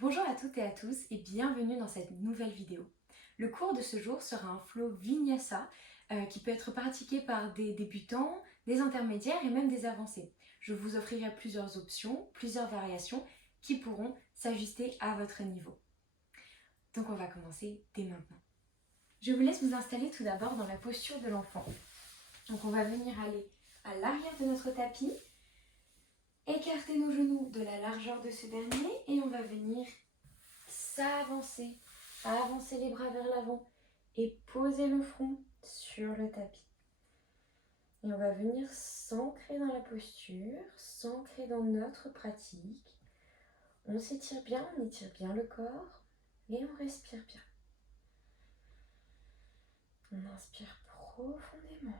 Bonjour à toutes et à tous et bienvenue dans cette nouvelle vidéo. Le cours de ce jour sera un flow vinyasa qui peut être pratiqué par des débutants, des intermédiaires et même des avancés. Je vous offrirai plusieurs options, plusieurs variations qui pourront s'ajuster à votre niveau. Donc on va commencer dès maintenant. Je vous laisse vous installer tout d'abord dans la posture de l'enfant. Donc on va venir aller à l'arrière de notre tapis, écarter nos genoux de la largeur de ce dernier et on va venir s'avancer, avancer les bras vers l'avant et poser le front sur le tapis. Et on va venir s'ancrer dans la posture, s'ancrer dans notre pratique. On s'étire bien, on étire bien le corps et on respire bien. On inspire profondément.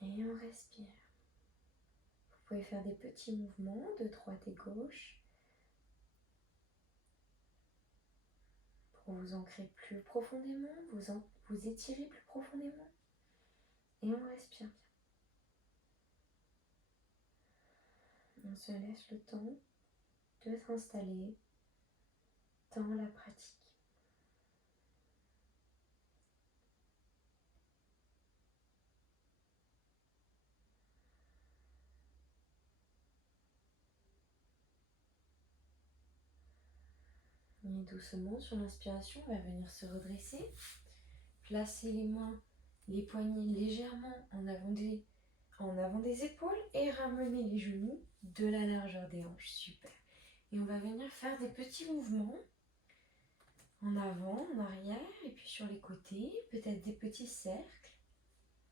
Et on respire. Vous pouvez faire des petits mouvements de droite et gauche pour vous ancrer plus profondément, vous étirer plus profondément. Et on respire bien. On se laisse le temps de s'installer dans la pratique. Et doucement, sur l'inspiration, on va venir se redresser. Placer les mains, les poignets légèrement en avant des épaules et ramener les genoux de la largeur des hanches. Super. Et on va venir faire des petits mouvements en avant, en arrière et puis sur les côtés. Peut-être des petits cercles.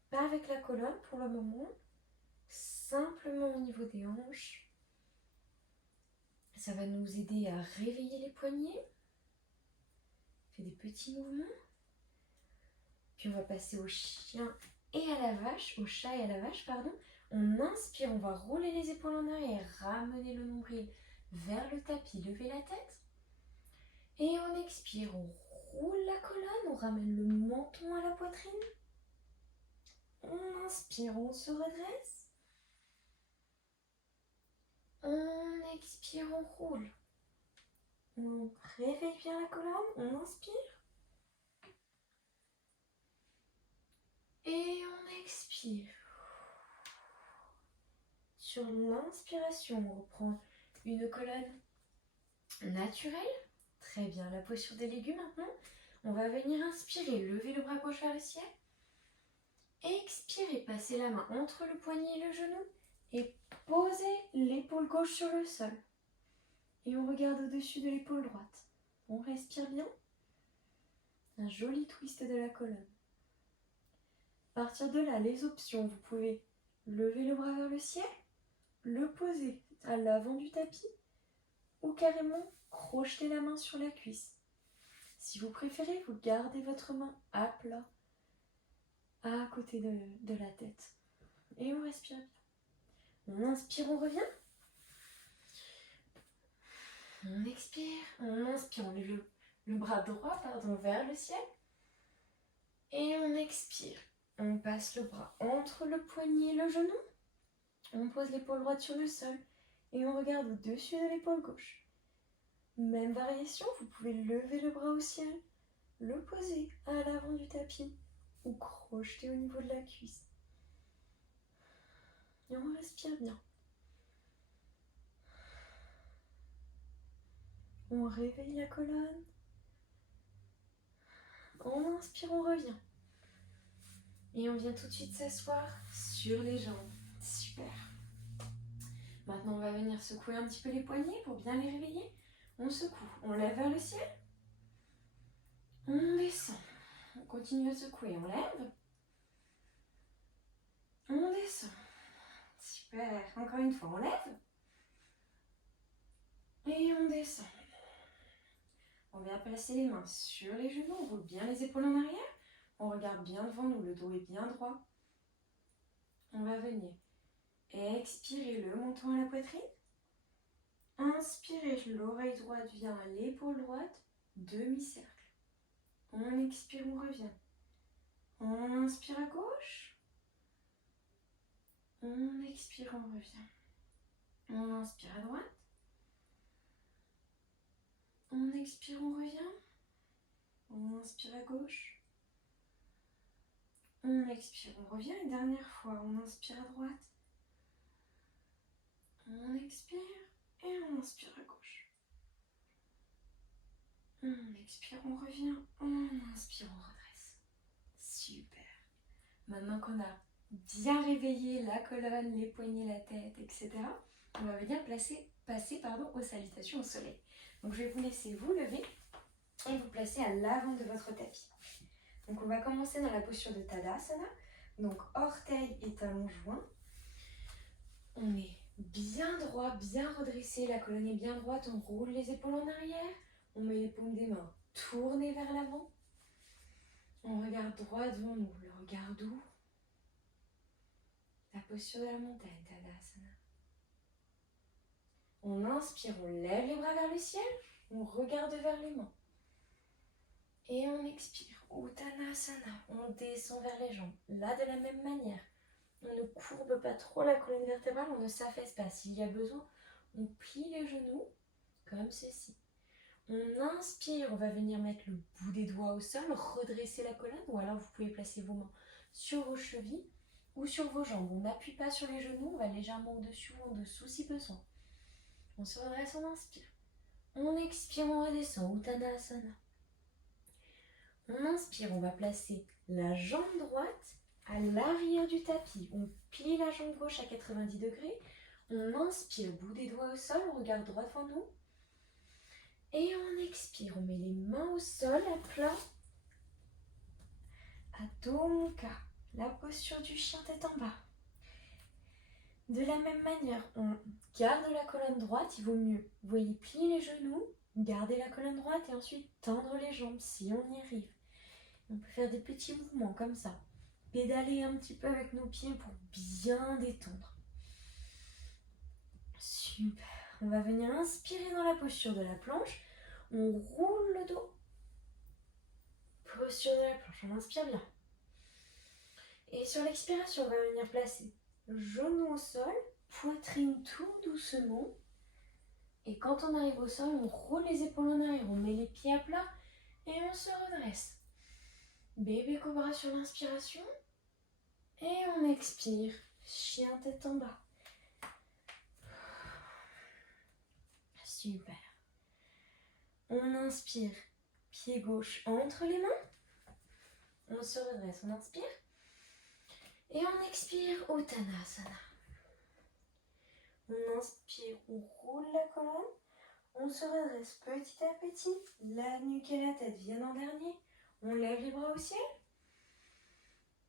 Pas avec la colonne pour le moment. Simplement au niveau des hanches. Ça va nous aider à réveiller les poignets. Fait des petits mouvements. Puis on va passer au chien et à la vache, au chat et à la vache, pardon. On inspire, on va rouler les épaules en arrière, ramener le nombril vers le tapis, lever la tête. Et on expire, on roule la colonne, on ramène le menton à la poitrine. On inspire, on se redresse. On expire, on roule. On réveille bien la colonne, on inspire. Et on expire. Sur l'inspiration, on reprend une colonne naturelle. Très bien, la posture des légumes maintenant. On va venir inspirer, lever le bras gauche vers le ciel. Expirer, passer la main entre le poignet et le genou. Et poser l'épaule gauche sur le sol. Et on regarde au-dessus de l'épaule droite. On respire bien. Un joli twist de la colonne. À partir de là, les options, vous pouvez lever le bras vers le ciel, le poser à l'avant du tapis ou carrément crocheter la main sur la cuisse. Si vous préférez, vous gardez votre main à plat, à côté de la tête. Et on respire bien. On inspire, on revient. On expire, on inspire, on lève le bras droit vers le ciel. Et on expire. On passe le bras entre le poignet et le genou. On pose l'épaule droite sur le sol. Et on regarde au-dessus de l'épaule gauche. Même variation, vous pouvez lever le bras au ciel, le poser à l'avant du tapis ou crocheter au niveau de la cuisse. Et on respire bien. On réveille la colonne. On inspire, on revient. Et on vient tout de suite s'asseoir sur les jambes. Super. Maintenant, on va venir secouer un petit peu les poignets pour bien les réveiller. On secoue, on lève vers le ciel. On descend. On continue à secouer, on lève. On descend. Super. Encore une fois, on lève. Et on descend. On vient placer les mains sur les genoux, on roule bien les épaules en arrière. On regarde bien devant nous, le dos est bien droit. On va venir expirer le menton à la poitrine. Inspirez, l'oreille droite vient à l'épaule droite, demi-cercle. On expire, on revient. On inspire à gauche. On expire, on revient. On inspire à droite. On expire, on revient. On inspire à gauche. On expire, on revient. Et dernière fois, on inspire à droite. On expire et on inspire à gauche. On expire, on revient. On inspire, on redresse. Super. Maintenant qu'on a bien réveillé la colonne, les poignets, la tête, etc., on va venir passer aux salutations au soleil. Donc je vais vous laisser vous lever et vous placer à l'avant de votre tapis. Donc on va commencer dans la posture de Tadasana. Donc orteils et talons joints. On est bien droit, bien redressé, la colonne est bien droite, on roule les épaules en arrière, on met les paumes des mains tournées vers l'avant. On regarde droit devant nous, le regard doux. La posture de la montagne, Tadasana. On inspire, on lève les bras vers le ciel, on regarde vers les mains. Et on expire, Uttanasana, on descend vers les jambes. Là, de la même manière, on ne courbe pas trop la colonne vertébrale, on ne s'affaisse pas. S'il y a besoin, on plie les genoux, comme ceci. On inspire, on va venir mettre le bout des doigts au sol, redresser la colonne, ou alors vous pouvez placer vos mains sur vos chevilles ou sur vos jambes. On n'appuie pas sur les genoux, on va légèrement au-dessus ou en dessous si besoin. On se redresse, on inspire. On expire, on redescend, Uttanasana. On inspire, on va placer la jambe droite à l'arrière du tapis. On plie la jambe gauche à 90 degrés. On inspire, bout des doigts au sol, on regarde droit devant nous. Et on expire, on met les mains au sol à plat. Adho Mukha, la posture du chien tête en bas. De la même manière, on garde la colonne droite, il vaut mieux, vous voyez, plier les genoux, garder la colonne droite et ensuite tendre les jambes si on y arrive. On peut faire des petits mouvements comme ça. Pédaler un petit peu avec nos pieds pour bien détendre. Super. On va venir inspirer dans la posture de la planche. On roule le dos. Posture de la planche, on inspire bien. Et sur l'expiration, on va venir placer genou au sol, poitrine tout doucement. Et quand on arrive au sol, on roule les épaules en arrière, on met les pieds à plat et on se redresse. Bébé cobra sur l'inspiration. Et on expire, chien tête en bas. Super. On inspire, pied gauche entre les mains. On se redresse, on inspire. Et on expire, Uttanasana. On inspire, on roule la colonne. On se redresse petit à petit. La nuque et la tête viennent en dernier. On lève les bras au ciel.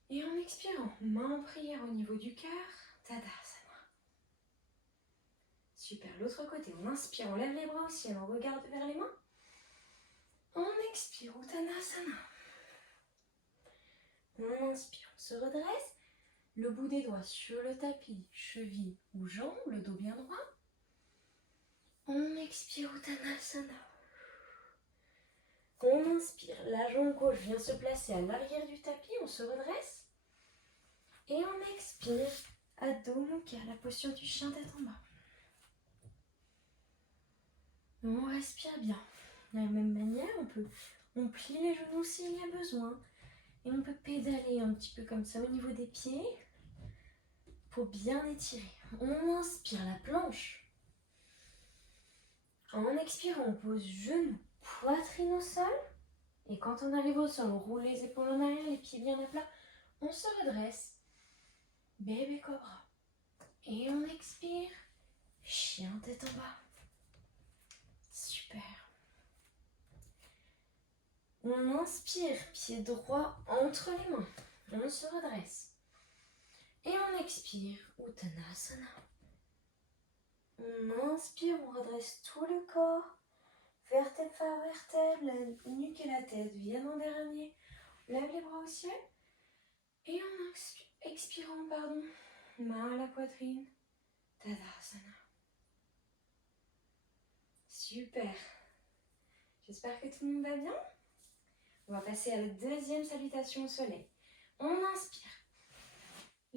Et en expirant, main en prière au niveau du cœur, Tadasana. Super, l'autre côté, on inspire, on lève les bras au ciel, on regarde vers les mains. On expire, Uttanasana. On inspire, on se redresse. Le bout des doigts sur le tapis, cheville ou jambe, le dos bien droit. On expire, Uttanasana. On inspire, la jambe gauche vient se placer à l'arrière du tapis, on se redresse. Et on expire, Adho Mukha, la posture du chien tête en bas. On respire bien. De la même manière, on plie les genoux s'il y a besoin. Et on peut pédaler un petit peu comme ça au niveau des pieds pour bien étirer. On inspire la planche. En expirant, on pose genoux, poitrine au sol. Et quand on arrive au sol, on roule les épaules en arrière, les pieds bien à plat. On se redresse. Bébé cobra. Et on expire. Chien tête en bas. Super. On inspire, pied droit entre les mains. On se redresse. Et on expire, Uttanasana. On inspire, on redresse tout le corps. Vertèbre par vertèbre, la nuque et la tête viennent en dernier. On lève les bras au ciel. Et en expirant, main à la poitrine. Tadasana. Super. J'espère que tout le monde va bien. On va passer à la deuxième salutation au soleil. On inspire.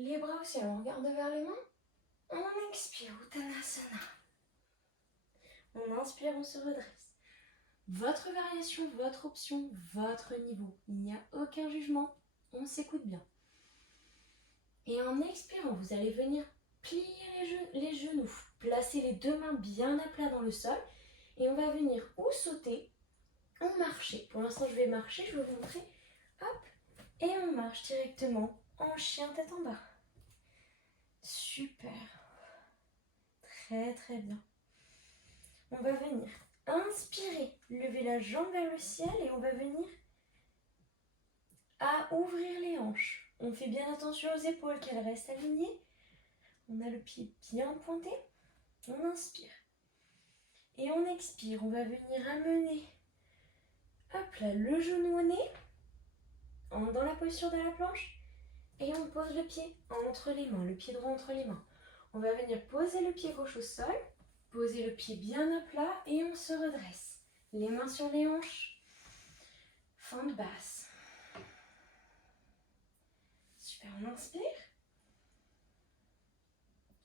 Les bras au ciel, on regarde vers les mains. On expire, Uttanasana. On inspire, on se redresse. Votre variation, votre option, votre niveau. Il n'y a aucun jugement, on s'écoute bien. Et en expirant, vous allez venir plier les genoux, placer les deux mains bien à plat dans le sol et on va venir ou sauter ou marcher. Pour l'instant, je vais marcher, je vais vous montrer. Hop, et on marche directement en chien tête en bas. Super. Très très bien. On va venir inspirer, lever la jambe vers le ciel et on va venir à ouvrir les hanches. On fait bien attention aux épaules, qu'elles restent alignées. On a le pied bien pointé. On inspire. Et on expire. On va venir amener hop là, le genou au nez, dans la posture de la planche. Et on pose le pied entre les mains, le pied droit entre les mains. On va venir poser le pied gauche au sol, poser le pied bien à plat et on se redresse. Les mains sur les hanches, fente basse. Super, on inspire.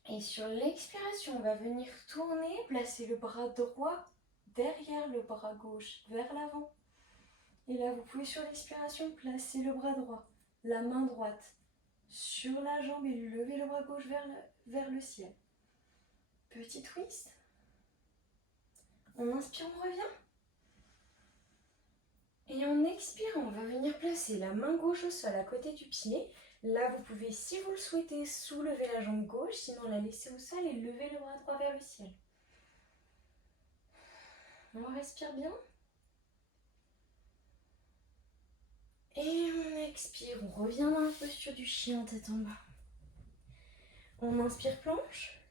Et sur l'expiration, on va venir tourner, placer le bras droit derrière le bras gauche vers l'avant. Et là, vous pouvez sur l'expiration placer le bras droit, la main droite sur la jambe et lever le bras gauche vers le ciel. Petit twist. On inspire, on revient. Et en expirant, on va venir placer la main gauche au sol à côté du pied. Là, vous pouvez, si vous le souhaitez, soulever la jambe gauche, sinon la laisser au sol et lever le bras droit vers le ciel. On respire bien. Et on expire, on revient dans la posture du chien tête en bas. On inspire planche.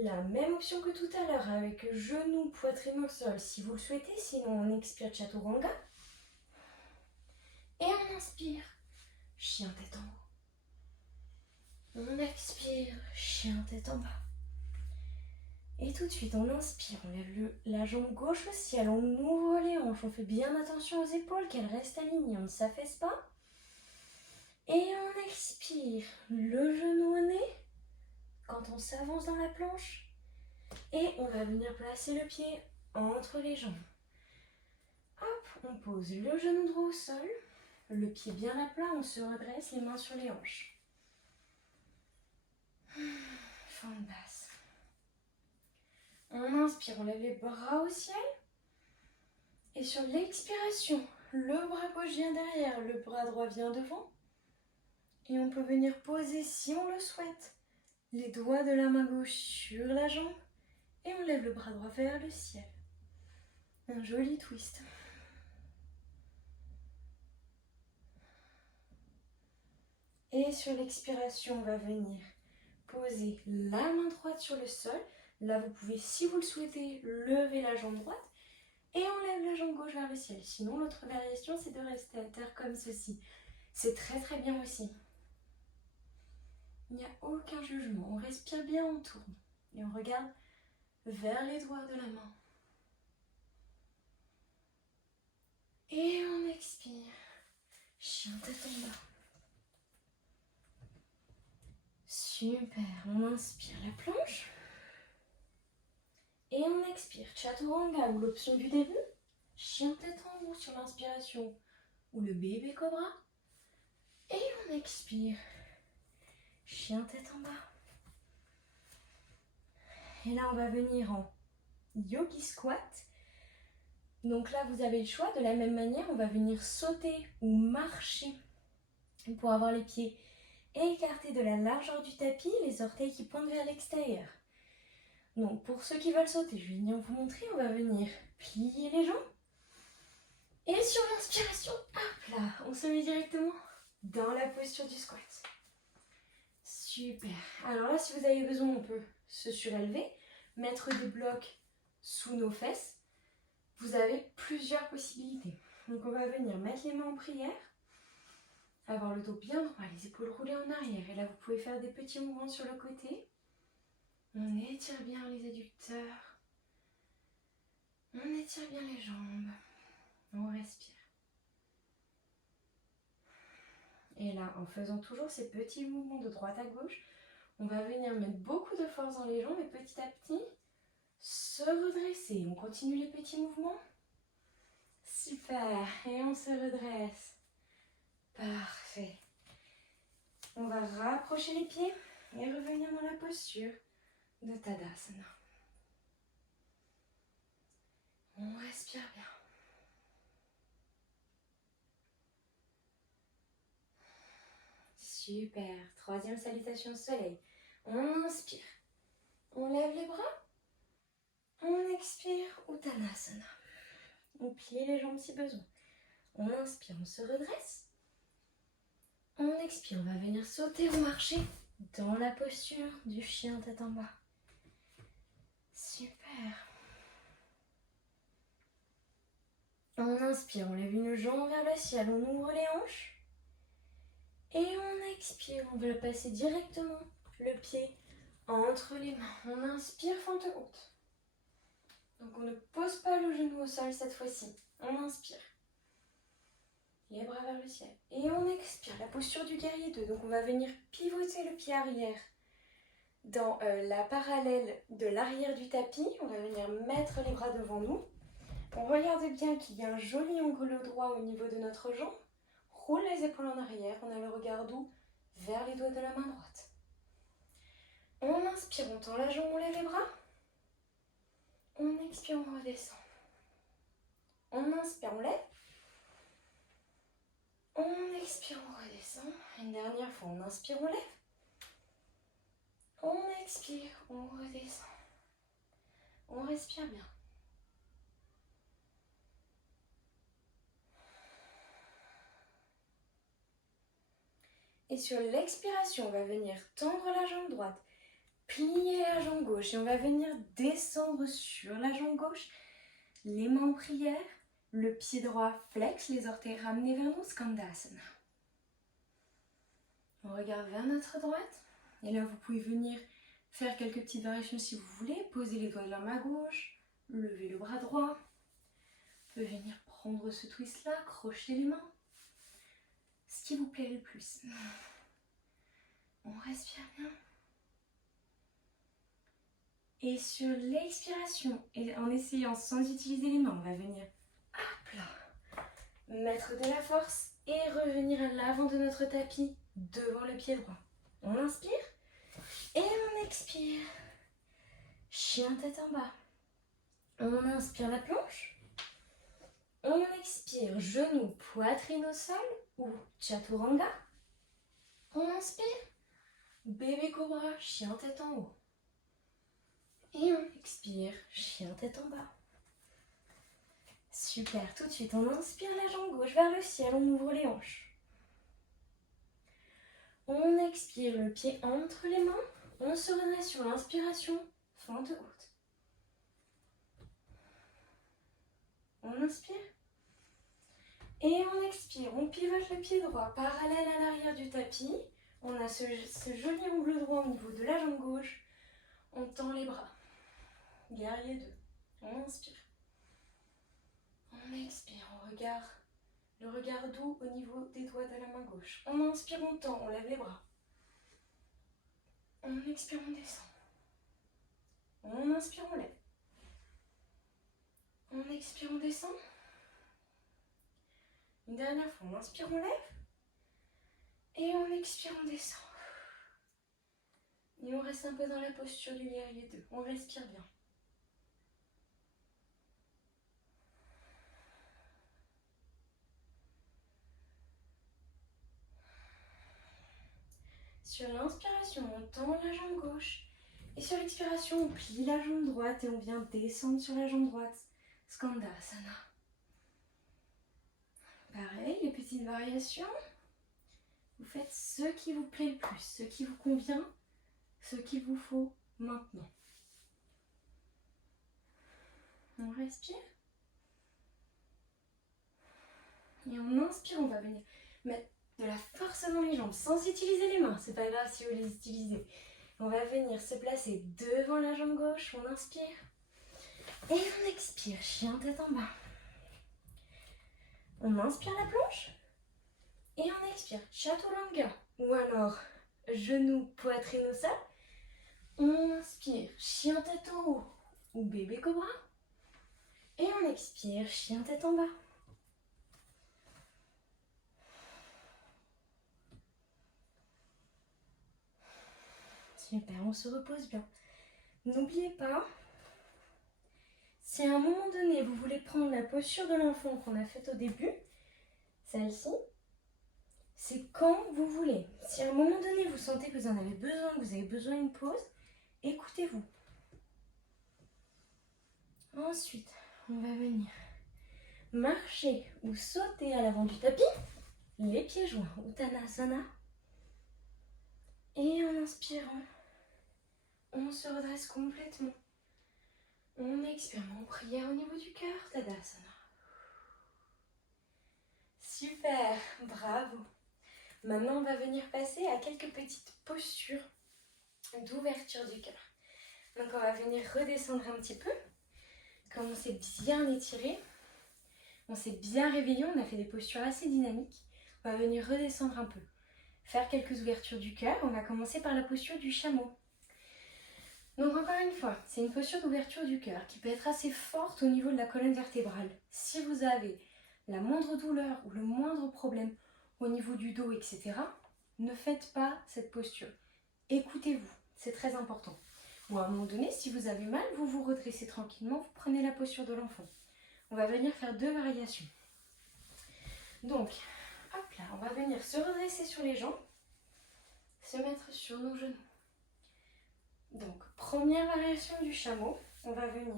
La même option que tout à l'heure avec genou, poitrine au sol si vous le souhaitez, sinon on expire chaturanga. Et on inspire, chien tête en haut. On expire, chien tête en bas. Et tout de suite, on inspire, on lève la jambe gauche au ciel, on ouvre les hanches, on fait bien attention aux épaules, qu'elles restent alignées, on ne s'affaisse pas. Et on expire, le genou au nez, quand on s'avance dans la planche. Et on va venir placer le pied entre les jambes. Hop, on pose le genou droit au sol, le pied bien à plat, on se redresse, les mains sur les hanches. Fente basse. On inspire, on lève les bras au ciel. Et sur l'expiration, le bras gauche vient derrière, le bras droit vient devant. Et on peut venir poser, si on le souhaite, les doigts de la main gauche sur la jambe. Et on lève le bras droit vers le ciel. Un joli twist. Et sur l'expiration, on va venir poser la main droite sur le sol. Là, vous pouvez, si vous le souhaitez, lever la jambe droite. Et on lève la jambe gauche vers le ciel. Sinon, l'autre variation, c'est de rester à terre comme ceci. C'est très très bien aussi. Il n'y a aucun jugement. On respire bien, on tourne. Et on regarde vers les doigts de la main. Et on expire. Chien tête en bas. Super. On inspire la planche. Et on expire. Chaturanga ou l'option du début. Chien tête en haut sur l'inspiration. Ou le bébé cobra. Et on expire. Chien tête en bas. Et là, on va venir en yogi squat. Donc là, vous avez le choix. De la même manière, on va venir sauter ou marcher pour avoir les pieds écartés de la largeur du tapis, les orteils qui pointent vers l'extérieur. Donc, pour ceux qui veulent sauter, je vais venir vous montrer. On va venir plier les jambes. Et sur l'inspiration, hop là, on se met directement dans la posture du squat. Super. Alors là, si vous avez besoin, on peut se surélever, mettre des blocs sous nos fesses. Vous avez plusieurs possibilités. Donc on va venir mettre les mains en prière, avoir le dos bien droit, les épaules roulées en arrière. Et là, vous pouvez faire des petits mouvements sur le côté. On étire bien les adducteurs. On étire bien les jambes. On respire. Et là, en faisant toujours ces petits mouvements de droite à gauche, on va venir mettre beaucoup de force dans les jambes et petit à petit, se redresser. On continue les petits mouvements. Super. Et on se redresse. Parfait. On va rapprocher les pieds et revenir dans la posture de Tadasana. On respire bien. Super. Troisième salutation soleil. On inspire. On lève les bras. On expire Uttanasana. On plie les jambes si besoin. On inspire, on se redresse. On expire, on va venir sauter ou marcher dans la posture du chien tête en bas. Super. On inspire, on lève une jambe vers le ciel, on ouvre les hanches. Et on expire, on va passer directement le pied entre les mains. On inspire, fente haute. Donc on ne pose pas le genou au sol cette fois-ci. On inspire. Les bras vers le ciel. Et on expire, la posture du guerrier 2. Donc on va venir pivoter le pied arrière dans la parallèle de l'arrière du tapis. On va venir mettre les bras devant nous. On regarde bien qu'il y a un joli angle droit au niveau de notre jambe. Roule les épaules en arrière. On a le regard doux vers les doigts de la main droite. On inspire, on tend la jambe, on lève les bras. On expire, on redescend. On inspire, on lève. On expire, on redescend. Une dernière fois, on inspire, on lève. On expire, on redescend. On respire bien. Et sur l'expiration, on va venir tendre la jambe droite, plier la jambe gauche et on va venir descendre sur la jambe gauche, les mains en prière, le pied droit flex, les orteils ramenés vers nous, Skandasana. On regarde vers notre droite et là vous pouvez venir faire quelques petites variations si vous voulez, poser les doigts de la main gauche, lever le bras droit, vous pouvez venir prendre ce twist là, crocheter les mains. Ce qui vous plaît le plus. On respire bien. Et sur l'expiration, et en essayant sans utiliser les mains, on va venir à plat, mettre de la force et revenir à l'avant de notre tapis, devant le pied droit. On inspire et on expire. Chien tête en bas. On inspire la planche. On expire, genoux, poitrine au sol ou chaturanga. On inspire, bébé cobra, chien tête en haut. Et on expire, chien tête en bas. Super, tout de suite on inspire la jambe gauche vers le ciel, on ouvre les hanches. On expire le pied entre les mains, on se redresse sur l'inspiration, fente haute. On inspire. Et on expire, on pivote le pied droit parallèle à l'arrière du tapis. On a ce joli angle droit au niveau de la jambe gauche. On tend les bras. Guerrier 2. On inspire. On expire, on regarde le regard doux au niveau des doigts de la main gauche. On inspire, on tend, on lève les bras. On expire, on descend. On inspire, on lève. On expire, on descend. Une dernière fois, on inspire, on lève. Et on expire, on descend. Et on reste un peu dans la posture du guerrier 2. On respire bien. Sur l'inspiration, on tend la jambe gauche. Et sur l'expiration, on plie la jambe droite et on vient descendre sur la jambe droite. Skandasana. Pareil, les petites variations. Vous faites ce qui vous plaît le plus, ce qui vous convient, ce qu'il vous faut maintenant. On respire. Et on inspire, on va venir mettre de la force dans les jambes sans utiliser les mains. C'est pas grave si vous les utilisez. On va venir se placer devant la jambe gauche. On inspire. Et on expire, chien tête en bas. On inspire la planche. Et on expire, chaturanga. Ou alors, genou, poitrine au sol. On inspire, chien tête en haut ou bébé cobra. Et on expire, chien tête en bas. Super, on se repose bien. N'oubliez pas, si à un moment donné vous voulez prendre la posture de l'enfant qu'on a faite au début, celle-ci, c'est quand vous voulez. Si à un moment donné vous sentez que vous en avez besoin, que vous avez besoin d'une pause, écoutez-vous. Ensuite, on va venir marcher ou sauter à l'avant du tapis, les pieds joints, Uttanasana. Et en inspirant, on se redresse complètement. On expire en prière au niveau du cœur, Tadasana. Super, bravo. Maintenant, on va venir passer à quelques petites postures d'ouverture du cœur. Donc, on va venir redescendre un petit peu. Comme on s'est bien étiré, on s'est bien réveillé, on a fait des postures assez dynamiques. On va venir redescendre un peu. Faire quelques ouvertures du cœur. On va commencer par la posture du chameau. Donc encore une fois, c'est une posture d'ouverture du cœur qui peut être assez forte au niveau de la colonne vertébrale. Si vous avez la moindre douleur ou le moindre problème au niveau du dos, etc., ne faites pas cette posture. Écoutez-vous, c'est très important. Ou à un moment donné, si vous avez mal, vous vous redressez tranquillement, vous prenez la posture de l'enfant. On va venir faire 2 variations. Donc, hop là, on va venir se redresser sur les jambes, se mettre sur nos genoux. Donc, première variation du chameau, on va venir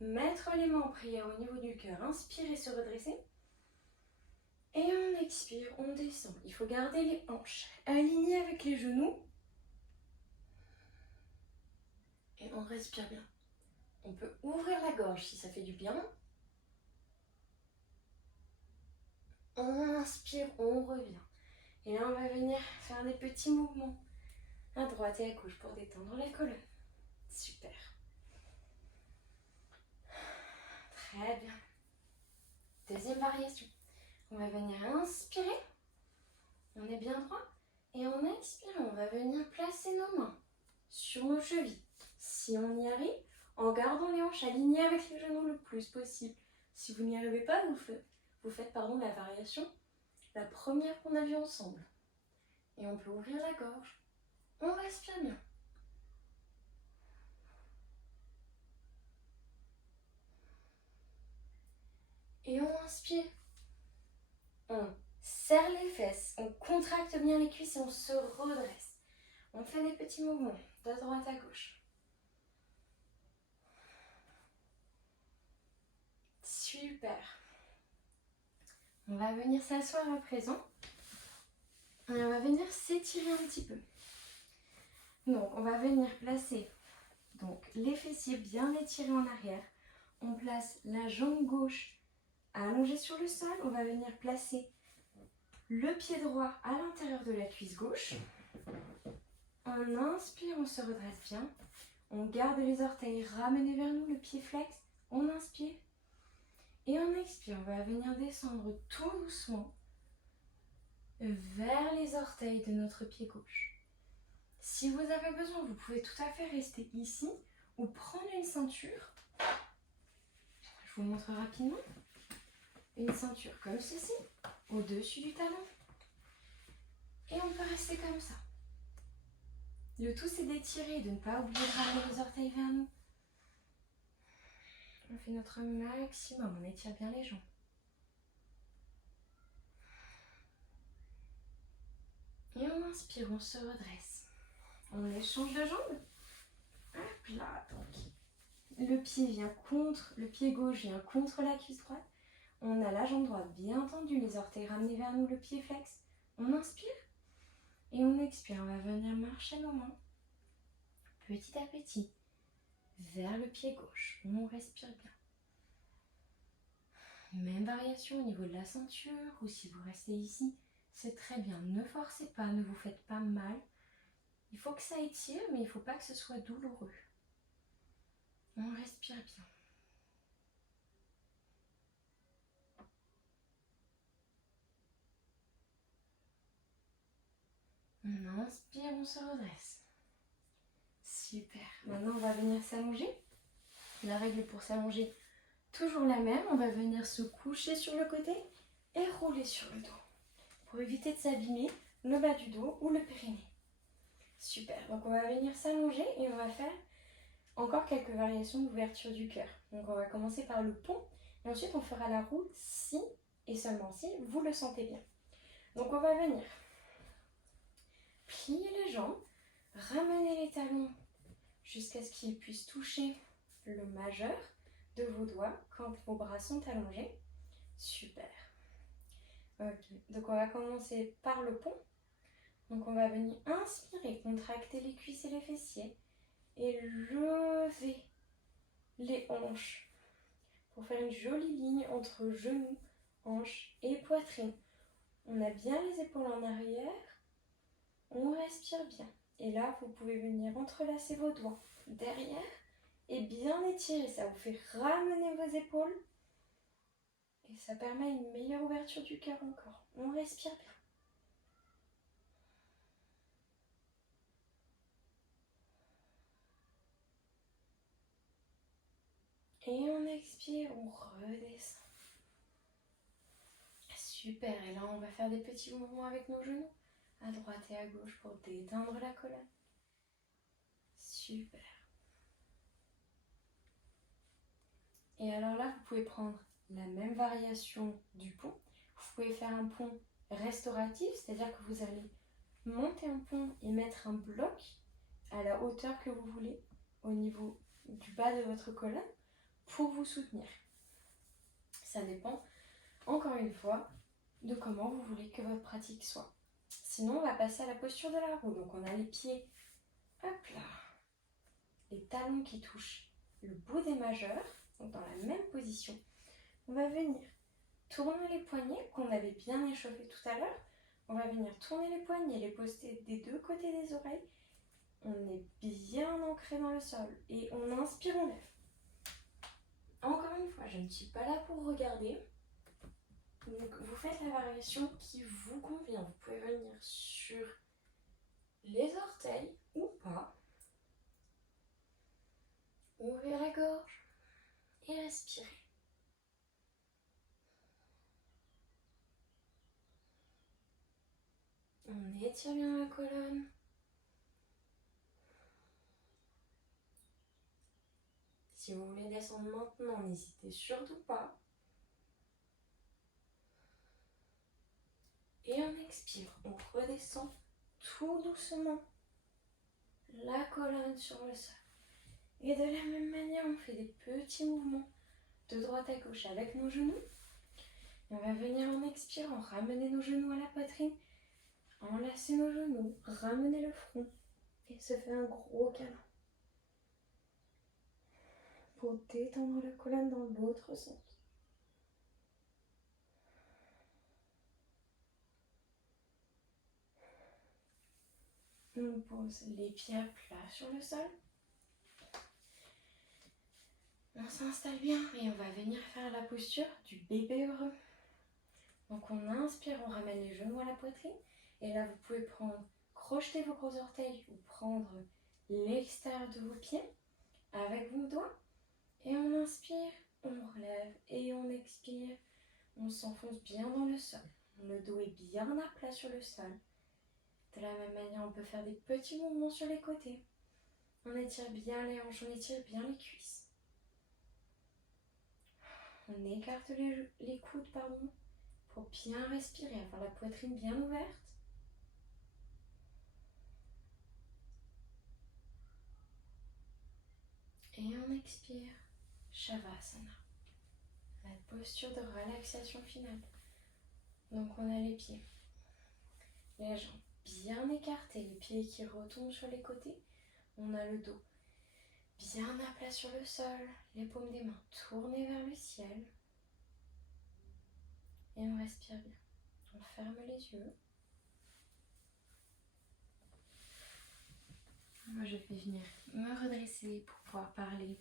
mettre les mains en prière au niveau du cœur, inspirer, se redresser. Et on expire, on descend. Il faut garder les hanches alignées avec les genoux. Et on respire bien. On peut ouvrir la gorge si ça fait du bien. On inspire, on revient. Et là, on va venir faire des petits mouvements à droite et à gauche pour détendre les colonnes. Super. Très bien. Deuxième variation. On va venir inspirer. On est bien droit. Et en expirant, on va venir placer nos mains sur nos chevilles. Si on y arrive, en gardant les hanches alignées avec les genoux le plus possible. Si vous n'y arrivez pas, vous faites la variation, la première qu'on a vue ensemble. Et on peut ouvrir la gorge. On respire bien. Et on inspire. On serre les fesses, on contracte bien les cuisses et on se redresse. On fait des petits mouvements de droite à gauche. Super. On va venir s'asseoir à présent. Et on va venir s'étirer un petit peu. Donc, on va venir placer les fessiers bien étirés en arrière. On place la jambe gauche allongée sur le sol. On va venir placer le pied droit à l'intérieur de la cuisse gauche. On inspire, on se redresse bien. On garde les orteils ramenés vers nous, le pied flex. On inspire. Et on expire. On va venir descendre tout doucement vers les orteils de notre pied gauche. Si vous avez besoin, vous pouvez tout à fait rester ici ou prendre une ceinture. Je vous montre rapidement. Une ceinture comme ceci, au-dessus du talon. Et on peut rester comme ça. Le tout, c'est d'étirer, de ne pas oublier de ramener les orteils vers nous. On fait notre maximum, on étire bien les jambes. Et on inspire, on se redresse. On échange de jambes. Hop là, donc. Le pied gauche vient contre la cuisse droite. On a la jambe droite bien tendue, les orteils ramenés vers nous, le pied flex. On inspire et on expire. On va venir marcher nos mains petit à petit vers le pied gauche. On respire bien. Même variation au niveau de la ceinture ou si vous restez ici, c'est très bien. Ne forcez pas, ne vous faites pas mal. Il faut que ça étire, mais il ne faut pas que ce soit douloureux. On respire bien. On inspire, on se redresse. Super. Maintenant, on va venir s'allonger. La règle pour s'allonger, toujours la même. On va venir se coucher sur le côté et rouler sur le dos. Pour éviter de s'abîmer le bas du dos ou le périnée. Super. Donc, on va venir s'allonger et on va faire encore quelques variations d'ouverture du cœur. Donc, on va commencer par le pont. Et ensuite, on fera la roue si et seulement si vous le sentez bien. Donc, on va venir plier les jambes, ramener les talons jusqu'à ce qu'ils puissent toucher le majeur de vos doigts quand vos bras sont allongés. Super. Ok, donc on va commencer par le pont. Donc on va venir inspirer, contracter les cuisses et les fessiers et lever les hanches pour faire une jolie ligne entre genoux, hanches et poitrine. On a bien les épaules en arrière, on respire bien. Et là, vous pouvez venir entrelacer vos doigts derrière et bien étirer. Ça vous fait ramener vos épaules et ça permet une meilleure ouverture du cœur encore. On respire bien. Et on expire, on redescend. Super, et là on va faire des petits mouvements avec nos genoux, à droite et à gauche pour détendre la colonne. Super. Et alors là, vous pouvez prendre la même variation du pont. Vous pouvez faire un pont restauratif, c'est-à-dire que vous allez monter un pont et mettre un bloc à la hauteur que vous voulez, au niveau du bas de votre colonne, pour vous soutenir. Ça dépend, encore une fois, de comment vous voulez que votre pratique soit. Sinon, on va passer à la posture de la roue. Donc, on a les pieds, hop là, les talons qui touchent le bout des majeurs, donc dans la même position. On va venir tourner les poignets qu'on avait bien échauffés tout à l'heure. On va venir tourner les poignets, les poster des deux côtés des oreilles. On est bien ancré dans le sol et on inspire, on lève. Encore une fois, je ne suis pas là pour regarder. Donc, vous faites la variation qui vous convient. Vous pouvez venir sur les orteils ou pas. Ouvrez la gorge et respirez. On étire bien la colonne. Si vous voulez descendre maintenant, n'hésitez surtout pas. Et on expire, on redescend tout doucement la colonne sur le sol. Et de la même manière, on fait des petits mouvements de droite à gauche avec nos genoux. Et on va venir en expirant, ramener nos genoux à la poitrine, enlacer nos genoux, ramener le front et se faire un gros câlin. Pour détendre la colonne dans l'autre sens. On pose les pieds à plat sur le sol. On s'installe bien et on va venir faire la posture du bébé heureux. Donc on inspire, on ramène les genoux à la poitrine. Et là vous pouvez crocheter vos gros orteils ou prendre l'extérieur de vos pieds avec vos doigts. Et on inspire, on relève et on expire. On s'enfonce bien dans le sol. Le dos est bien à plat sur le sol. De la même manière, on peut faire des petits mouvements sur les côtés. On étire bien les hanches, on étire bien les cuisses. On écarte les coudes, pour bien respirer, avoir la poitrine bien ouverte. Et on expire, Shavasana, la posture de relaxation finale. Donc on a les pieds, les jambes bien écartées, les pieds qui retombent sur les côtés. On a le dos bien à plat sur le sol, les paumes des mains tournées vers le ciel. Et on respire bien. On ferme les yeux. Moi, je vais venir me redresser pour pouvoir parler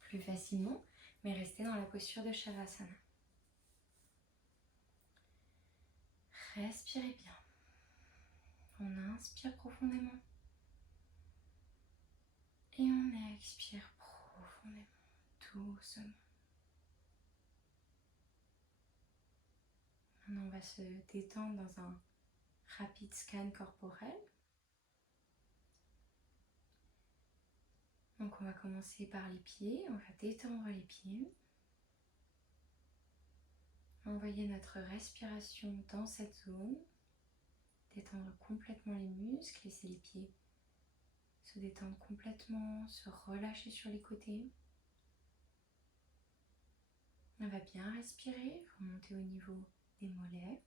plus facilement, mais rester dans la posture de Shavasana. Respirez bien. On inspire profondément. Et on expire profondément, doucement. Maintenant, on va se détendre dans un rapide scan corporel. Donc, on va commencer par les pieds. On va détendre les pieds. Envoyer notre respiration dans cette zone. Détendre complètement les muscles. Laisser les pieds se détendre complètement, se relâcher sur les côtés. On va bien respirer, remonter au niveau des mollets.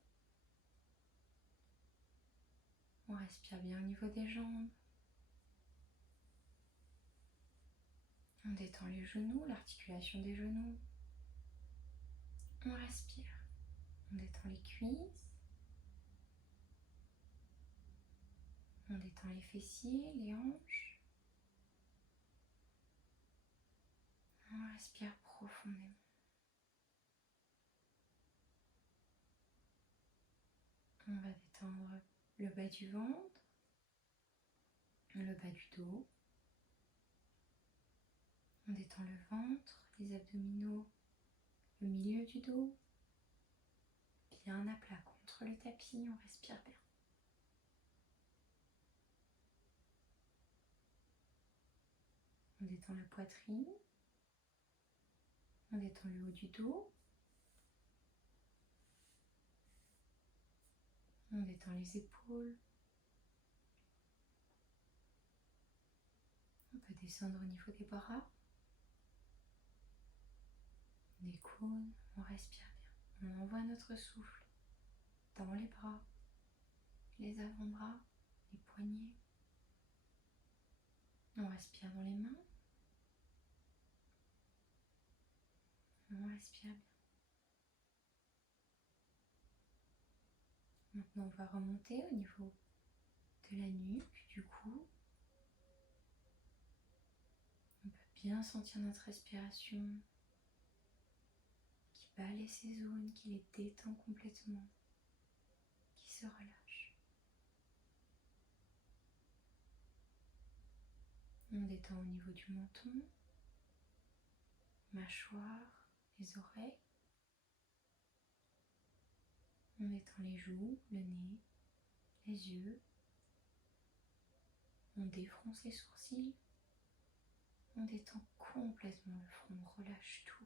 On respire bien au niveau des jambes. On détend les genoux, l'articulation des genoux. On respire. On détend les cuisses. On détend les fessiers, les hanches. On respire profondément. On va détendre le bas du ventre, le bas du dos. On détend le ventre, les abdominaux, le milieu du dos. Bien à plat contre le tapis, on respire bien. On détend la poitrine. On détend le haut du dos. On détend les épaules. On peut descendre au niveau des bras, des cônes. On respire bien. On envoie notre souffle dans les bras, les avant-bras, les poignets. On respire dans les mains. On respire bien. Maintenant, on va remonter au niveau de la nuque, du cou. On peut bien sentir notre respiration qui balaie ces zones, qui les détend complètement, qui se relâche. On détend au niveau du menton, mâchoire, les oreilles. On détend les joues, le nez, les yeux. On défronce les sourcils. On détend complètement le front, on relâche tout.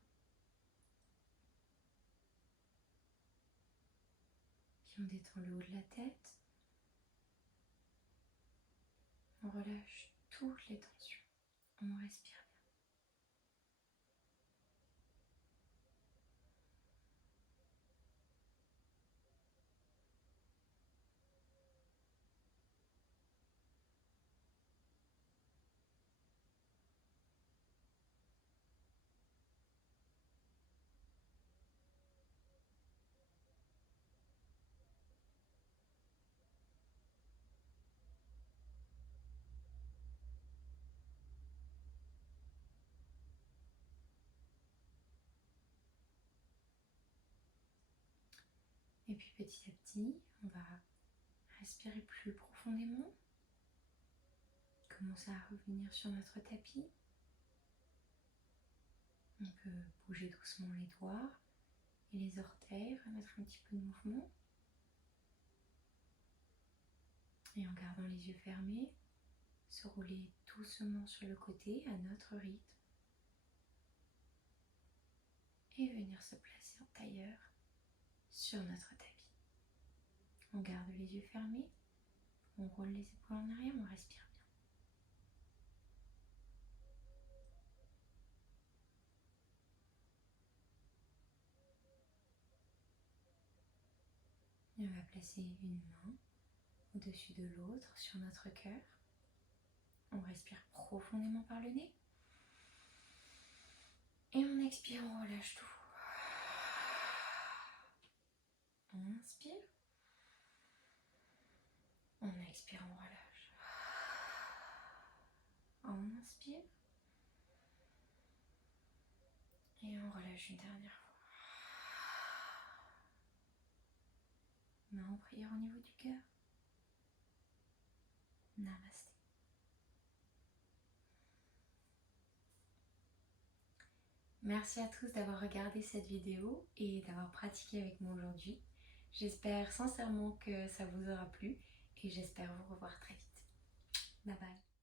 Puis on détend le haut de la tête. On relâche toutes les tensions. On respire bien. Et puis petit à petit, on va respirer plus profondément. Commencer à revenir sur notre tapis. On peut bouger doucement les doigts et les orteils, remettre un petit peu de mouvement. Et en gardant les yeux fermés, se rouler doucement sur le côté à notre rythme. Et venir se placer en tailleur sur notre tapis. On garde les yeux fermés, on roule les épaules en arrière, on respire bien. Et on va placer une main au-dessus de l'autre sur notre cœur. On respire profondément par le nez. Et on expire, on relâche tout. On inspire. On expire, on relâche. On inspire. Et on relâche une dernière fois. Main en prière au niveau du cœur. Namasté. Merci à tous d'avoir regardé cette vidéo et d'avoir pratiqué avec moi aujourd'hui. J'espère sincèrement que ça vous aura plu et j'espère vous revoir très vite. Bye bye.